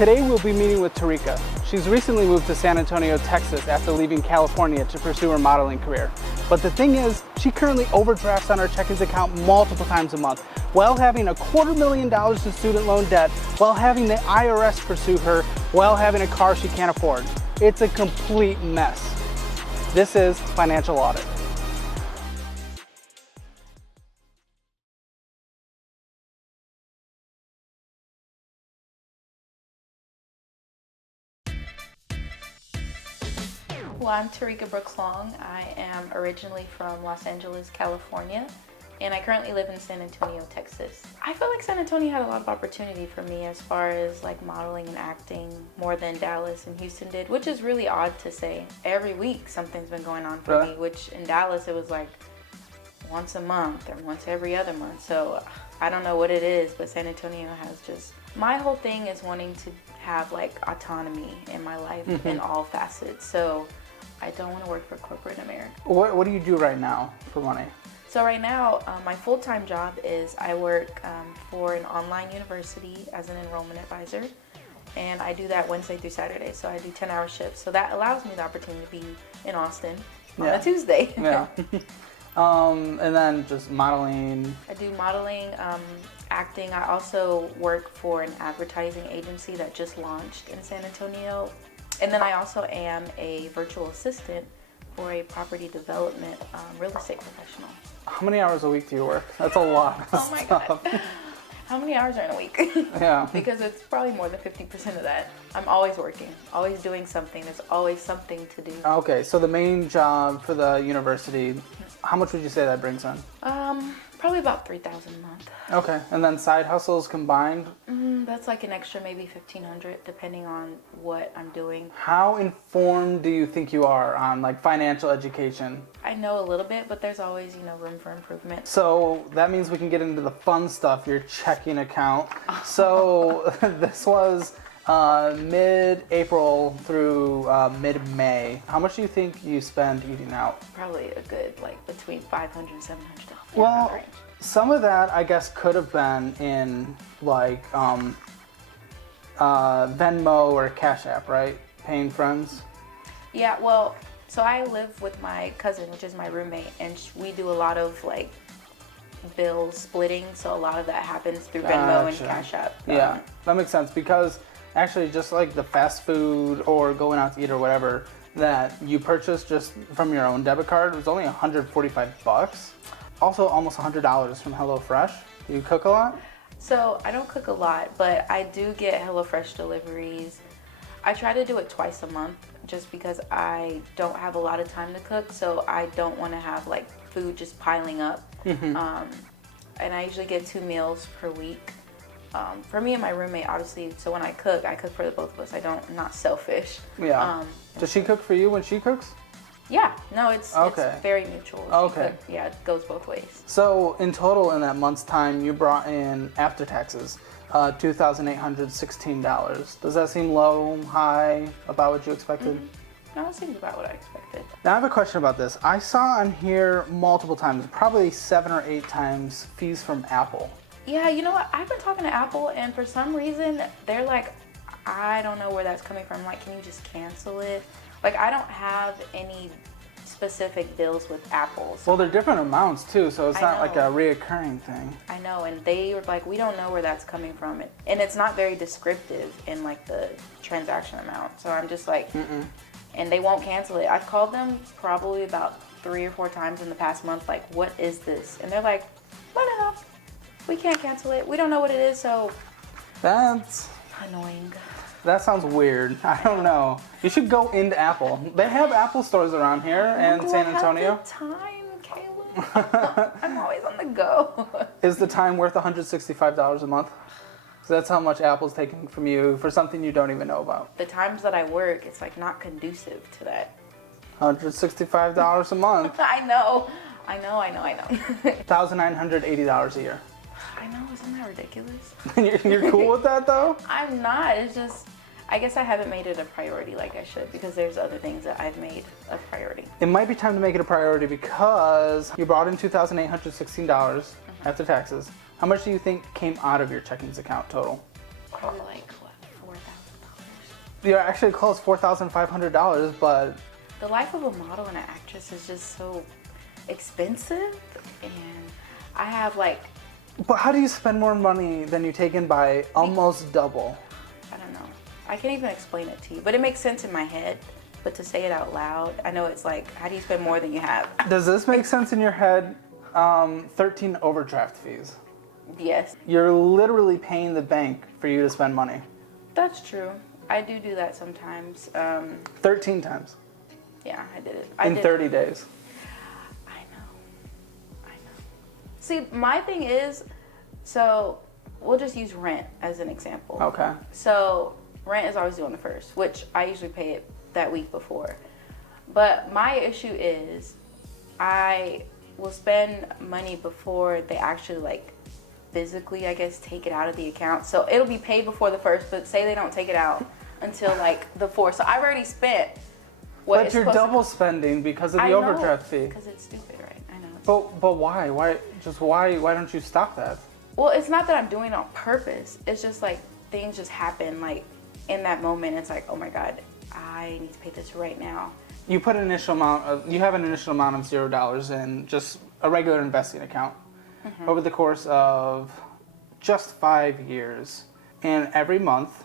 Today we'll be meeting with Teryca. She's recently moved to San Antonio, Texas after leaving California to pursue her modeling career. But the thing is, she currently overdrafts on her checkings account multiple times a month, while having $250,000 in student loan debt, while having the IRS pursue her, while having a car she can't afford. It's a complete mess. This is Financial Audit. Well, I'm Teryca Brooks-Long. I am originally from Los Angeles, California, and I currently live in San Antonio, Texas. I feel like San Antonio had a lot of opportunity for me as far as like modeling and acting more than Dallas and Houston did, which is really odd to say. Every week something's been going on for me, which in Dallas it was like once a month or once every other month. So I don't know what it is, but San Antonio has just, my whole thing is wanting to have like autonomy in my life in all facets. So I don't want to work for corporate America. What do you do right now for money? So right now, my full-time job is I work for an online university as an enrollment advisor, and I do that Wednesday through Saturday. So I do 10-hour shifts. So that allows me the opportunity to be in Austin on a Tuesday. Yeah. And then just modeling. I do modeling, acting. I also work for an advertising agency that just launched in San Antonio. And then I also am a virtual assistant for a property development real estate professional. How many hours a week do you work? That's a lot of Oh my stuff. God. How many hours are in a week? Yeah. Because it's probably more than 50% of that. I'm always working, always doing something. There's always something to do. Okay, so the main job for the university, how much would you say that brings in? Probably about $3,000 a month. Okay, and then side hustles combined? That's like an extra maybe $1,500 depending on what I'm doing. How informed do you think you are on like financial education? I know a little bit, but there's always, room for improvement. So that means we can get into the fun stuff, your checking account. So this was mid-April through mid-May. How much do you think you spend eating out? Probably a good like between $500 and $700. Well, some of that I guess could have been in like Venmo or Cash App, right? Paying friends. Yeah, well, so I live with my cousin, which is my roommate, and we do a lot of like bill splitting. So a lot of that happens through Venmo and Cash App. Yeah, that makes sense because actually just like the fast food or going out to eat or whatever that you purchase just from your own debit card was only $145. Also almost $100 from HelloFresh. Do you cook a lot? So I don't cook a lot, but I do get HelloFresh deliveries. I try to do it twice a month just because I don't have a lot of time to cook, so I don't want to have like food just piling up. And I usually get 2 meals per week. For me and my roommate, obviously, so when I cook for the both of us. I'm not selfish. Yeah. Does she cook for you when she cooks? Yeah, no, it's very mutual. Okay. Yeah, it goes both ways. So in total in that month's time, you brought in, after taxes, $2,816. Does that seem low, high, about what you expected? No, it seems about what I expected. Now I have a question about this. I saw on here multiple times, probably 7 or 8 times, fees from Apple. Yeah, you know what? I've been talking to Apple, and for some reason, they're like, I don't know where that's coming from. Like, can you just cancel it? Like, I don't have any specific bills with Apple. So well, they're different amounts too, so it's not like a reoccurring thing. I know, and they were like, we don't know where that's coming from. And it's not very descriptive in like the transaction amount. So I'm just like, and they won't cancel it. I've called them probably about 3 or 4 times in the past month, like, what is this? And they're like, no, we can't cancel it. We don't know what it is, so. That's annoying. That sounds weird. I don't know. You should go into Apple. They have Apple stores around here in San Antonio. I have the time, Caleb. I'm always on the go. Is the time worth $165 a month? So that's how much Apple's taking from you for something you don't even know about. The times that I work, it's like not conducive to that. $165 a month. I know. $1,980 a year. I know, isn't that ridiculous? You're cool with that though? I'm not. It's just, I guess I haven't made it a priority like I should because there's other things that I've made a priority. It might be time to make it a priority because you brought in $2,816 after taxes. How much do you think came out of your checkings account total? Probably like, what, 4,000? You're actually close, $4,500, but The life of a model and an actress is just so expensive, and I have like, but how do you spend more money than you take in by almost double? I don't know. I can't even explain it to you, but it makes sense in my head. But to say it out loud, I know it's like, how do you spend more than you have? Does this make sense in your head? 13 overdraft fees. Yes, You're literally paying the bank for you to spend money. that's true. I do that sometimes. 13 times Yeah, I did it. in 30 days. I know. See, my thing is, so we'll just use rent as an example. Okay. So rent is always due on the first, which I usually pay it that week before. But my issue is I will spend money before they actually like physically, I guess, take it out of the account. So it'll be paid before the first, but say they don't take it out until like the fourth. So I've already spent what But you're double spending because of the overdraft fee. Because it's stupid, right? I know. But why? Why don't you stop that? Well, it's not that I'm doing it on purpose. It's just like things just happen like in that moment. It's like, oh my God, I need to pay this right now. You have an initial amount of $0 in just a regular investing account over the course of just 5 years. And every month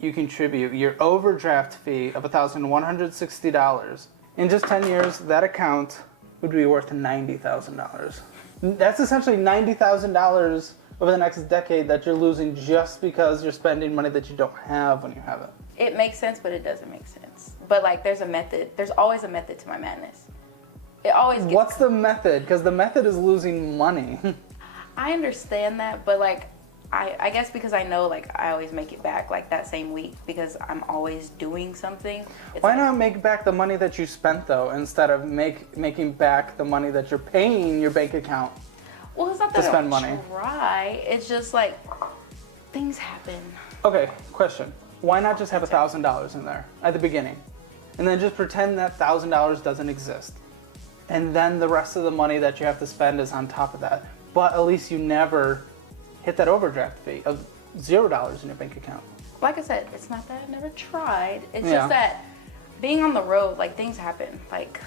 you contribute your overdraft fee of $1,160. In just 10 years, that account would be worth $90,000. That's essentially $90,000 over the next decade that you're losing just because you're spending money that you don't have when you have it. It makes sense, but it doesn't make sense. But like, there's a method. There's always a method to my madness. It always gets. What's the method? Because the method is losing money. I understand that, but like, I guess because I know like I always make it back like that same week because I'm always doing something. Why not make back the money that you spent though, instead of making back the money that you're paying your bank account? Well, it's not that to spend I don't money. try. It's just like things happen. Okay, question. Why not just have $1,000 in there at the beginning? And then just pretend that $1,000 doesn't exist. And then the rest of the money that you have to spend is on top of that. But at least you never hit that overdraft fee of $0 in your bank account. Like I said, it's not that I've never tried. It's Yeah. just that being on the road, like things happen. Like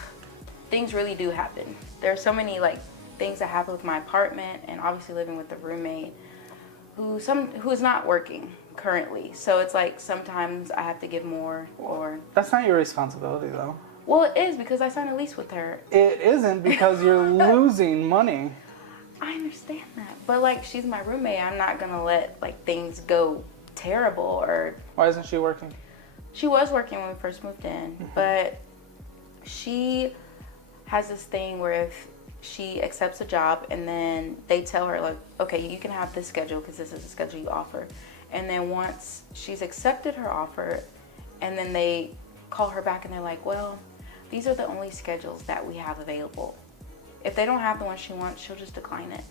things really do happen. There are so many like things that happen with my apartment, and obviously living with the roommate who's not working currently. So it's like sometimes I have to give more or. That's not your responsibility though. Well, it is because I signed a lease with her. It isn't because you're losing money. I understand that, but like she's my roommate, I'm not gonna let like things go terrible or. Why isn't she working? She was working when we first moved in, but she has this thing where if she accepts a job and then they tell her like, okay, you can have this schedule because this is the schedule you offer, and then once she's accepted her offer, and then they call her back and they're like, well, these are the only schedules that we have available. If they don't have the one she wants, she'll just decline it.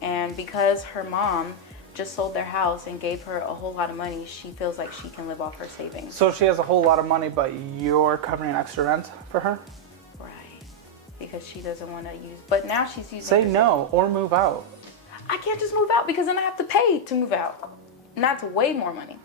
And because her mom just sold their house and gave her a whole lot of money, she feels like she can live off her savings. So she has a whole lot of money, but you're covering extra rent for her? Right. Because she doesn't want to use, but now she's using. Say no or move out. I can't just move out because then I have to pay to move out. And that's way more money.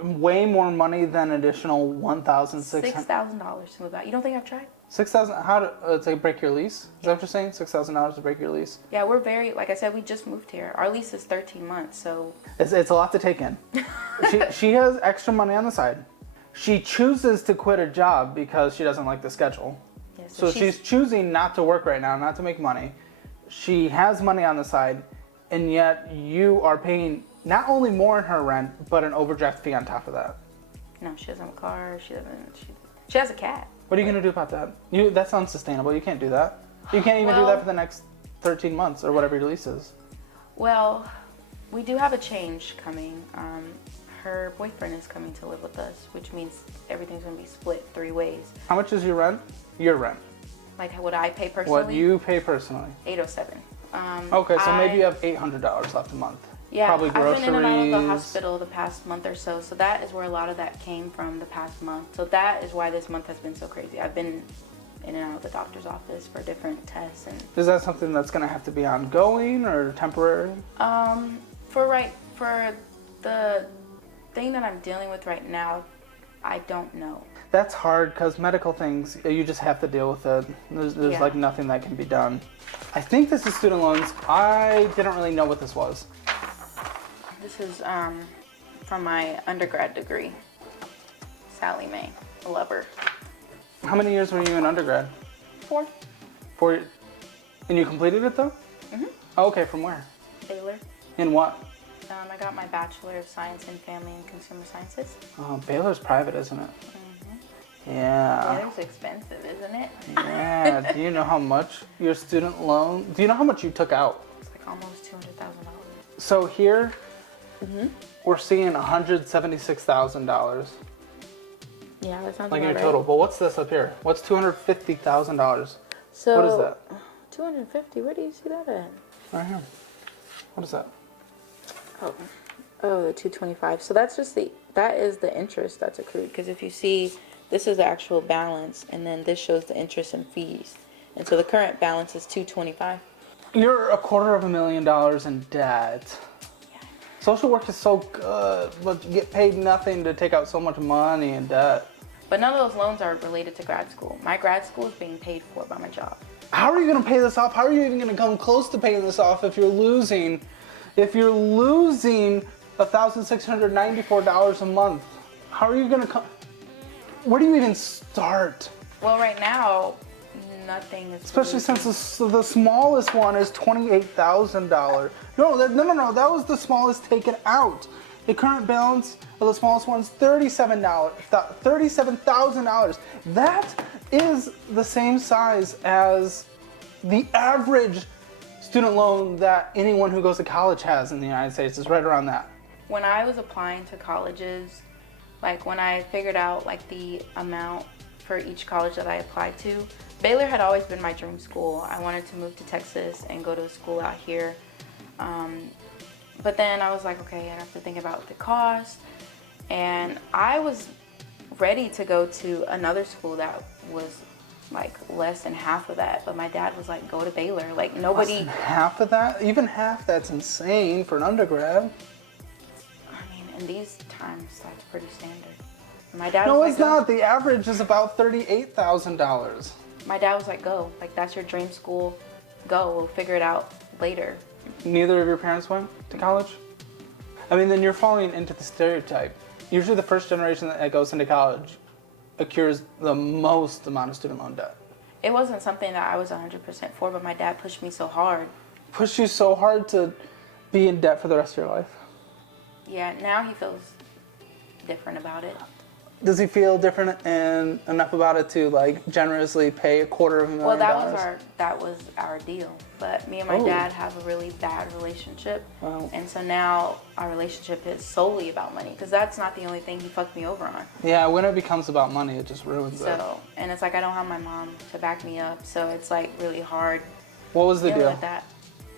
Way more money than additional $1,600. $6,000 to move out. You don't think I've tried? $6,000. How to break your lease? Is that what you're saying? $6,000 to break your lease? Yeah, we're very, like I said, we just moved here. Our lease is 13 months, so. It's a lot to take in. she has extra money on the side. She chooses to quit a job because she doesn't like the schedule. Yeah, So she's choosing not to work right now, not to make money. She has money on the side, and yet you are paying not only more in her rent, but an overdraft fee on top of that. No, she doesn't have a car. She has a cat. What are you going to do about that? That's unsustainable. You can't do that. You can't even do that for the next 13 months or whatever your lease is. Well, we do have a change coming. Her boyfriend is coming to live with us, which means everything's going to be split 3 ways. How much is your rent? Your rent. Like what I pay personally? What you pay personally. $807. Okay, so maybe you have $800 left a month. Yeah, Probably groceries. I've been in and out of the hospital the past month or so, so that is where a lot of that came from the past month. So that is why this month has been so crazy. I've been in and out of the doctor's office for different tests and. Is that something that's going to have to be ongoing or temporary? For the thing that I'm dealing with right now, I don't know. That's hard because medical things, you just have to deal with it. There's like nothing that can be done. I think this is student loans. I didn't really know what this was. This is from my undergrad degree. Sally Mae, a lover. How many years were you in undergrad? 4. 4 years. And you completed it though? Mm-hmm. Oh, okay, from where? Baylor. In what? I got my Bachelor of Science in Family and Consumer Sciences. Oh, Baylor's private, isn't it? Mm-hmm. Yeah. Baylor's expensive, isn't it? Yeah. Do you know how much your student loan, do you know how much you took out? It's like almost $200,000. So here, Mm-hmm. we're seeing $176,000. Yeah, that sounds Like about in right. total. But what's this up here? What's $250,000? So, What is that? 250, where do you see that at? Right here. What is that? Oh, the 225. So that's just that is the interest that's accrued. Because if you see, this is the actual balance, and then this shows the interest and fees. And so the current balance is 225. You're $250,000 in debt. Yeah. Social work is so good, but you get paid nothing to take out so much money in debt. But none of those loans are related to grad school. My grad school is being paid for by my job. How are you going to pay this off? How are you even going to come close to paying this off if you're losing? If you're losing $1,694 a month, how are you going to come? Where do you even start? Well, right now, nothing is. Especially since the smallest one is $28,000. No, that was the smallest taken out. The current balance of the smallest one is $37,000. That is the same size as the average student loan that anyone who goes to college has in the United States. Is right around that. When I was applying to colleges, like when I figured out like the amount for each college that I applied to, Baylor had always been my dream school. I wanted to move to Texas and go to a school out here. But then I was like, okay, I have to think about the cost. And I was ready to go to another school that was like less than half of that. But my dad was like, go to Baylor. Like nobody. Less than half of that? Even half, that's insane for an undergrad. I mean, in these times, that's pretty standard. My dad No, was it's like, not. The average is about $38,000. My dad was like, go. Like, that's your dream school. Go. We'll figure it out later. Neither of your parents went to college? I mean, then you're falling into the stereotype. Usually the first generation that goes into college accrues the most amount of student loan debt. It wasn't something that I was 100% for, but my dad pushed me so hard. Pushed you so hard to be in debt for the rest of your life? Yeah, now he feels different about it. Does he feel different and enough about it to like generously pay $250,000? Well, that was our deal. But me and my dad have a really bad relationship. Wow. And so now our relationship is solely about money, because that's not the only thing he fucked me over on. Yeah, when it becomes about money, it just ruins it. So, and it's like I don't have my mom to back me up, so it's like really hard. What was the dealing deal? with that.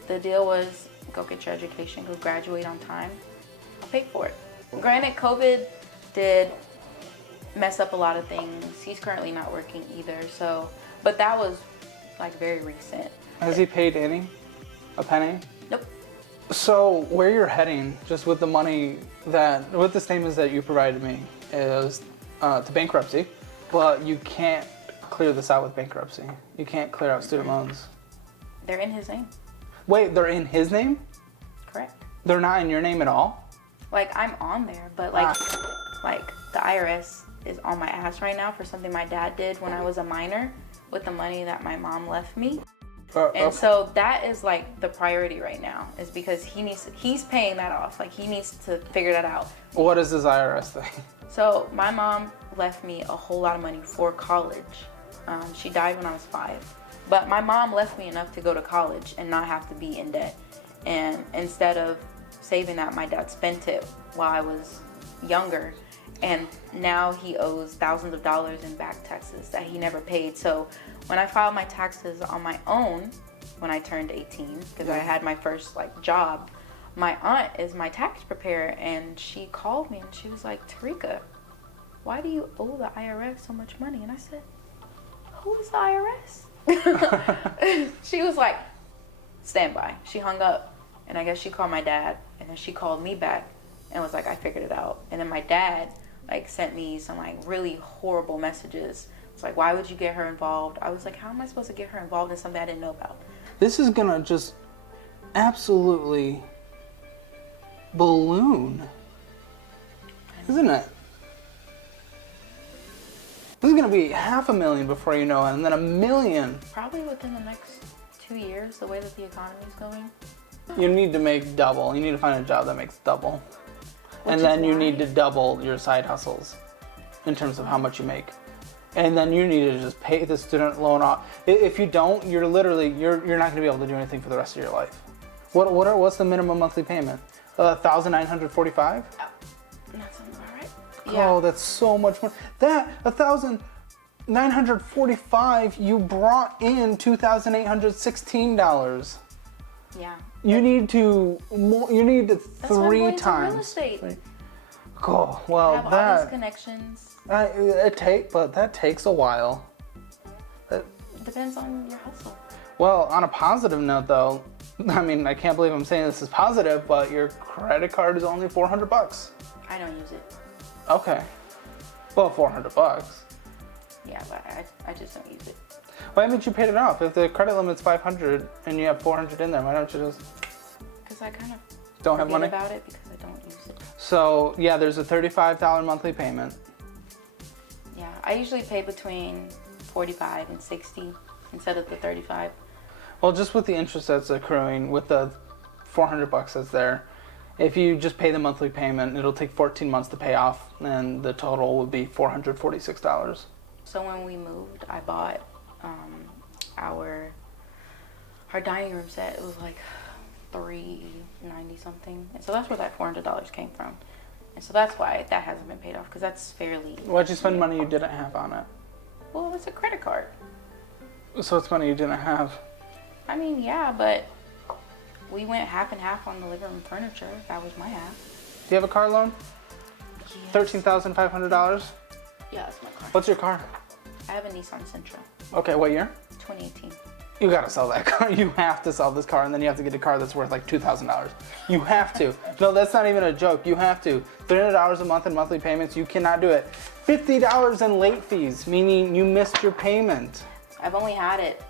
The deal was go get your education, go graduate on time. I'll pay for it. Granted, COVID did mess up a lot of things. He's currently not working either, so, but that was like very recent. Has he paid any? A penny? Nope. So where you're heading, just with the money that, with the statements that you provided me, is to bankruptcy, but you can't clear this out with bankruptcy. You can't clear out student loans. They're in his name. Wait, they're in his name? Correct. They're not in your name at all? Like, I'm on there, but like the IRS is on my ass right now for something my dad did when I was a minor with the money that my mom left me. And so that is like the priority right now, is because he's paying that off. Like, he needs to figure that out. What is this IRS thing? So my mom left me a whole lot of money for college. She died when I was 5. But my mom left me enough to go to college and not have to be in debt. And instead of saving that, my dad spent it while I was younger. And now he owes thousands of dollars in back taxes that he never paid. So when I filed my taxes on my own, when I turned 18, because I had my first like job, my aunt is my tax preparer, and she called me and she was like, Teryca, why do you owe the IRS so much money? And I said, who is the IRS? She was like, stand by. She hung up, and I guess she called my dad, and then she called me back and was like, I figured it out. And then my dad like sent me some like really horrible messages. It's like, why would you get her involved? I was like, how am I supposed to get her involved in something I didn't know about? This is gonna just absolutely balloon, isn't it? This is gonna be 500,000 before you know it, and then 1 million. Probably within the next 2 years, the way that the economy is going. You need to make double. You need to find a job that makes double. Which And then is you why- need to double your side hustles in terms of how much you make. And then you need to just pay the student loan off. If you don't, you're not going to be able to do anything for the rest of your life. What's the minimum monthly payment? $1,945? That sounds about right. Oh, that's so much more. That $1,945, you brought in $2,816. Yeah. You need to That's why I'm three going into times. real estate. Oh, well, I have all these connections. But that takes a while. Depends on your hustle. Well, on a positive note, though, I mean, I can't believe I'm saying this is positive, but your credit card is only $400. I don't use it. Okay. Well, $400. Yeah, but I just don't use it. Why haven't you paid it off? If the credit limit's $500 and you have $400 in there, why don't you just Because I kind of don't have forget money? about it because I don't use it. So yeah, there's a $35 monthly payment. Yeah, I usually pay between 45 and 60 instead of the 35. Well, just with the interest that's accruing, with the $400 that's there, if you just pay the monthly payment, it'll take 14 months to pay off, and the total would be $446. So when we moved, I bought our dining room set. It was like $390 something, and so that's where that $400 came from. And so that's why that hasn't been paid off, because that's fairly. Why'd you spend money you didn't have on it? Well, it's a credit card. So it's money you didn't have. I mean, yeah, but we went half and half on the living room furniture. That was my half. Do you have a car loan? Yes. $13,500? Yeah, that's my car. What's your car? I have a Nissan Sentra, Okay, what year? 2018. You gotta sell that car. You have to sell this car, and then you have to get a car that's worth like $2,000. You have to. No, that's not even a joke. You have to. $300 a month in monthly payments. You cannot do it. $50 in late fees, meaning you missed your payment. I've only had it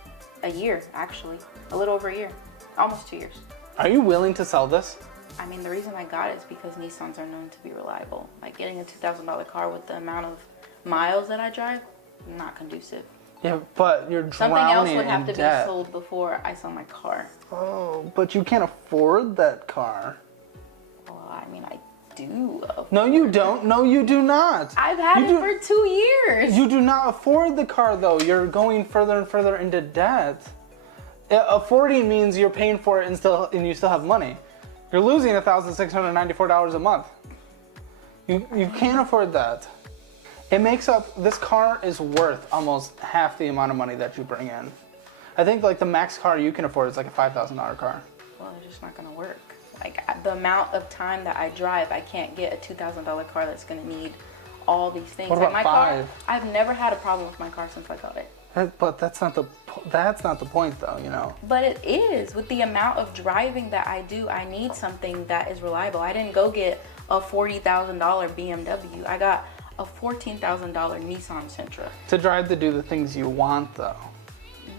a year, actually. A little over a year. Almost 2 years. Are you willing to sell this? I mean, the reason I got it is because Nissans are known to be reliable. Like, getting a $2,000 car with the amount of miles that I drive, not conducive. Yeah, but you're Something else drowning would have in to debt. be sold before I sell my car. Oh, but you can't afford that car. Well, I mean, I do. No, you don't. No, you do not. I've had You it for 2 years. You do not afford the car, though. You're going further and further into debt. Affording means you're paying for it and you still have money. You're losing $1,694 a month. You can't afford that. It makes up, this car is worth almost half the amount of money that you bring in. I think like the max car you can afford is like a $5,000 car. Well, it's just not gonna work. Like, the amount of time that I drive, I can't get a $2,000 car that's gonna need all these things. What Like, about my five? car, I've never had a problem with my car since I got it. But that's not the point, though, you know. But it is. With the amount of driving that I do, I need something that is reliable. I didn't go get a $40,000 BMW. I got a $14,000 Nissan Sentra. To drive to do the things you want, though.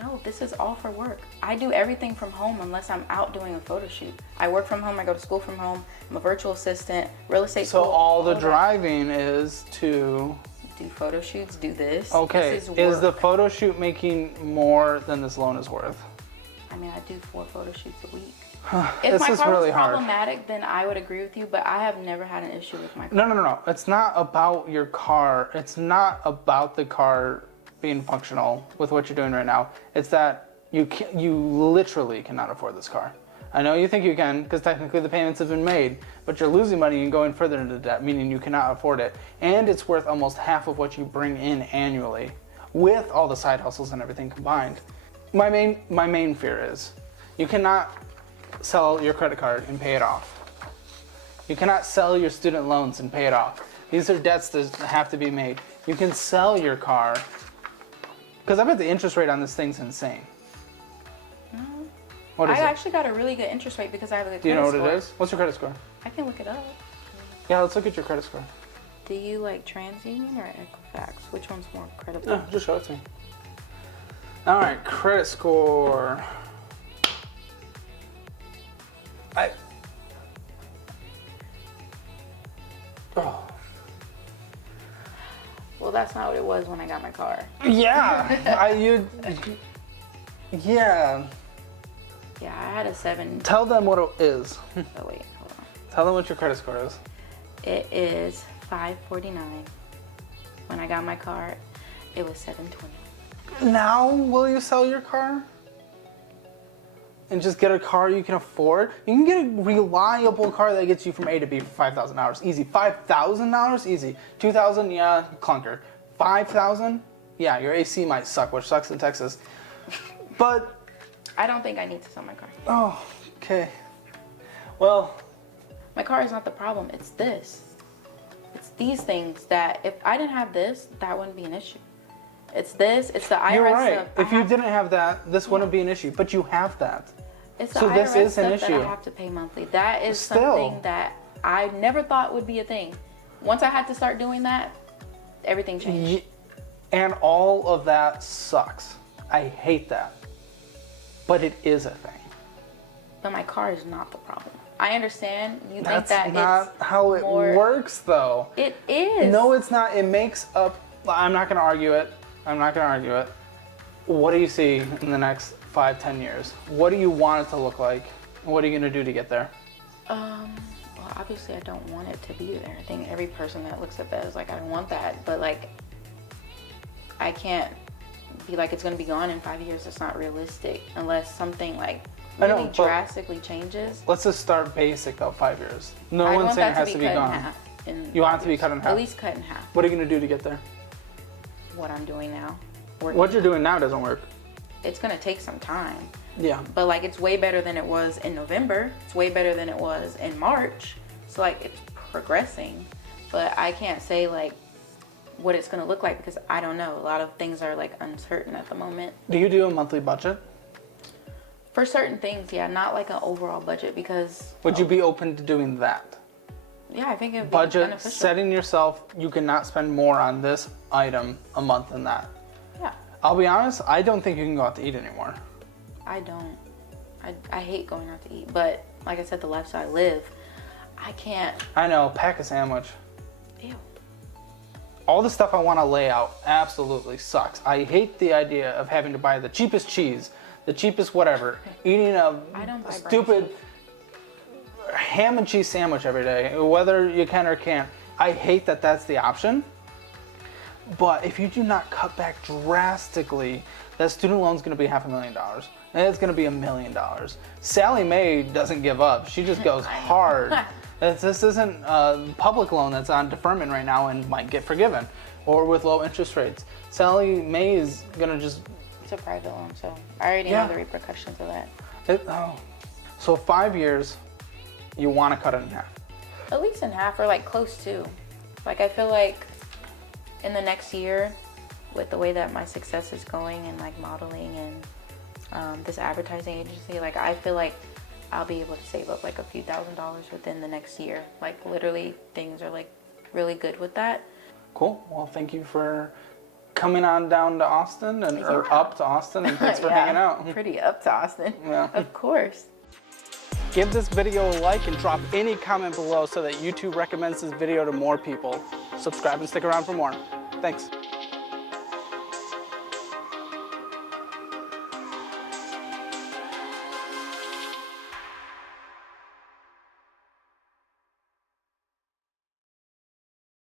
No, this is all for work. I do everything from home unless I'm out doing a photo shoot. I work from home, I go to school from home, I'm a virtual assistant, real estate So school, all the that. driving is to... Do photo shoots, do this. Okay, This is is the work. photo shoot making more than this loan is worth? I mean, I do 4 photo shoots a week. This If my is car really was hard. problematic, then I would agree with you, but I have never had an issue with my car. No. It's not about your car. It's not about the car being functional with what you're doing right now. It's that you literally cannot afford this car. I know you think you can because technically the payments have been made, but you're losing money and going further into debt, meaning you cannot afford it. And it's worth almost half of what you bring in annually with all the side hustles and everything combined. My main fear is you cannot sell your credit card and pay it off. You cannot sell your student loans and pay it off. These are debts that have to be made. You can sell your car, because I bet the interest rate on this thing's insane. What is I it? actually got a really good interest rate because I have a good Do you know credit what score. it is? What's your credit score? I can look it up. Yeah, let's look at your credit score. Do you like TransUnion or Equifax? Which one's more credible? No, just show it to me. All right, credit score. Oh. Well, that's not what it was when I got my car. Yeah, yeah. Yeah, I had a 7. Tell them what it is. Oh wait, hold on. Tell them what your credit score is. It is 549. When I got my car, it was 720. Now, will you sell your car? And just get a car you can afford? You can get a reliable car that gets you from A to B for $5,000. Easy. $5,000? Easy. $2,000? Yeah, clunker. $5,000? Yeah, your AC might suck, which sucks in Texas. But I don't think I need to sell my car. oh, okay. Well, my car is not the problem. It's this. It's these things that if I didn't have this, that wouldn't be an issue. It's this. It's the IRS you're right. stuff. If you didn't have that, this wouldn't be an issue. But you have that. It's the so IRS this is stuff an that issue. I have to pay monthly. That is Still. something that I never thought would be a thing. Once I had to start doing that, everything changed. And all of that sucks. I hate that. But it is a thing. But my car is not the problem. I understand you That's think that not it's how it more... works, though. It is. No, it's not. It makes up. I'm not going to argue it. I'm not going to argue it. What do you see in the next 5-10 years? What do you want it to look like? What are you going to do to get there? Well, obviously I don't want it to be there. I think every person that looks at that is like, I don't want that. But like, I can't be like, it's going to be gone in 5 years. It's not realistic unless something like really drastically changes. Let's just start basic though, 5 years. No I one's want saying it that has to be gone. in half in You want it 5 to be years. cut in half? At least cut in half. What are you going to do to get there? What I'm doing now. What you're doing now doesn't work. It's going to take some time. Yeah. But like, it's way better than it was in November. It's way better than it was in March. So like, it's progressing. But I can't say like what it's going to look like because I don't know. A lot of things are like uncertain at the moment. Do you do a monthly budget? For certain things, yeah, not like an overall budget because... Would you be open to doing that? Yeah, I think it would be Budget, beneficial. setting yourself, you cannot spend more on this item a month than that. Yeah. I'll be honest, I don't think you can go out to eat anymore. I don't. I hate going out to eat, but like I said, the lifestyle I live, I can't. I know, pack a sandwich. Ew. All the stuff I want to lay out absolutely sucks. I hate the idea of having to buy the cheapest cheese, the cheapest whatever, eating a I don't buy stupid ham and cheese sandwich every day, whether you can or can't. I hate that that's the option. But if you do not cut back drastically, that student loan is going to be $500,000. And it's going to be $1 million. Sally Mae doesn't give up. She just goes hard. This isn't a public loan that's on deferment right now and might get forgiven, or with low interest rates. Sally Mae is going to just... It's a private loan, so I already know the repercussions of that. So 5 years, you want to cut it in half. At least in half, or like close to. Like, I feel like in the next year, with the way that my success is going and like modeling and this advertising agency, like I feel like I'll be able to save up like a few $1,000s within the next year. Like literally things are like really good with that. Cool. Well, thank you for coming on down to Austin or up to Austin, and thanks for hanging out. Pretty up to Austin. Yeah. Of course. Give this video a like and drop any comment below so that YouTube recommends this video to more people. Subscribe and stick around for more. Thanks.